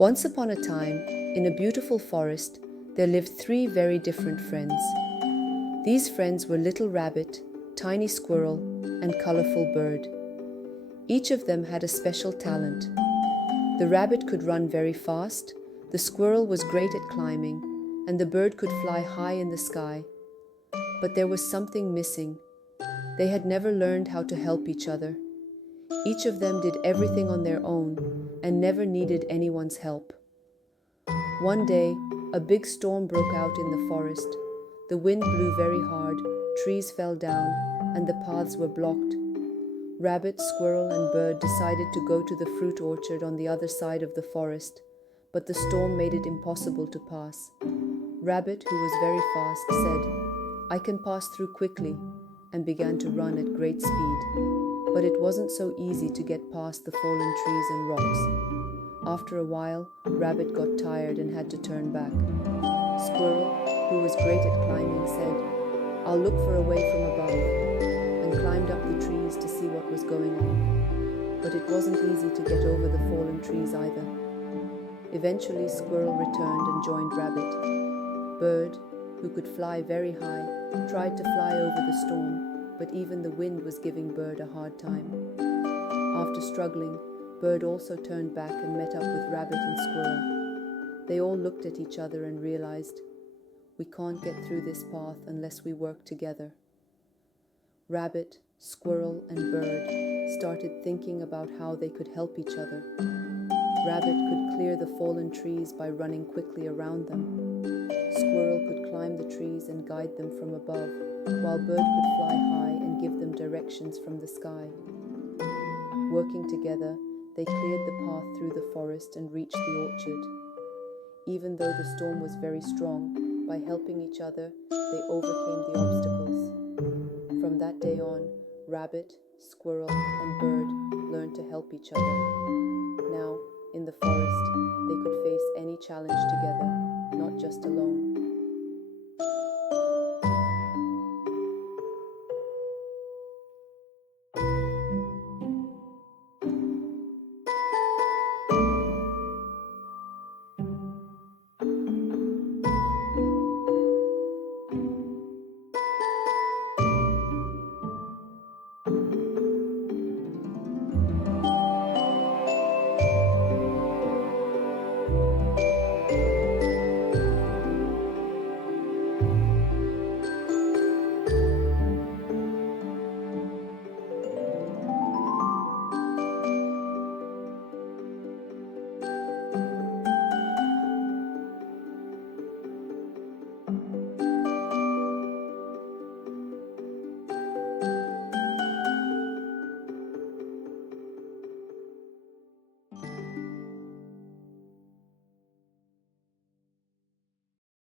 Once upon a time, in a beautiful forest, there lived three very different friends. These friends were Little Rabbit, Tiny Squirrel, and Colorful Bird. Each of them had a special talent. The rabbit could run very fast, the squirrel was great at climbing, and the bird could fly high in the sky. But there was something missing. They had never learned how to help each other. Each of them did everything on their own and never needed anyone's help. One day, a big storm broke out in the forest. The wind blew very hard, trees fell down, and the paths were blocked. Rabbit, squirrel, and bird decided to go to the fruit orchard on the other side of the forest, but the storm made it impossible to pass. Rabbit, who was very fast, said, "I can pass through quickly," and began to run at great speed. But it wasn't so easy to get past the fallen trees and rocks. After a while, Rabbit got tired and had to turn back. Squirrel, who was great at climbing, said, "I'll look for a way from above," and climbed up the trees to see what was going on. But it wasn't easy to get over the fallen trees either. Eventually, Squirrel returned and joined Rabbit. Bird, who could fly very high, tried to fly over the storm, but even the wind was giving Bird a hard time. After struggling, Bird also turned back and met up with Rabbit and Squirrel. They all looked at each other and realized, "We can't get through this path unless we work together." Rabbit, Squirrel, and Bird started thinking about how they could help each other. Rabbit could clear the fallen trees by running quickly around them. Squirrel could climb the trees and guide them from above, while Bird could fly high and give them directions from the sky. Working together, they cleared the path through the forest and reached the orchard. Even though the storm was very strong, by helping each other, they overcame the obstacles. From that day on, Rabbit, Squirrel, and Bird learned to help each other. Now, in the forest, they could face any challenge together, not just alone.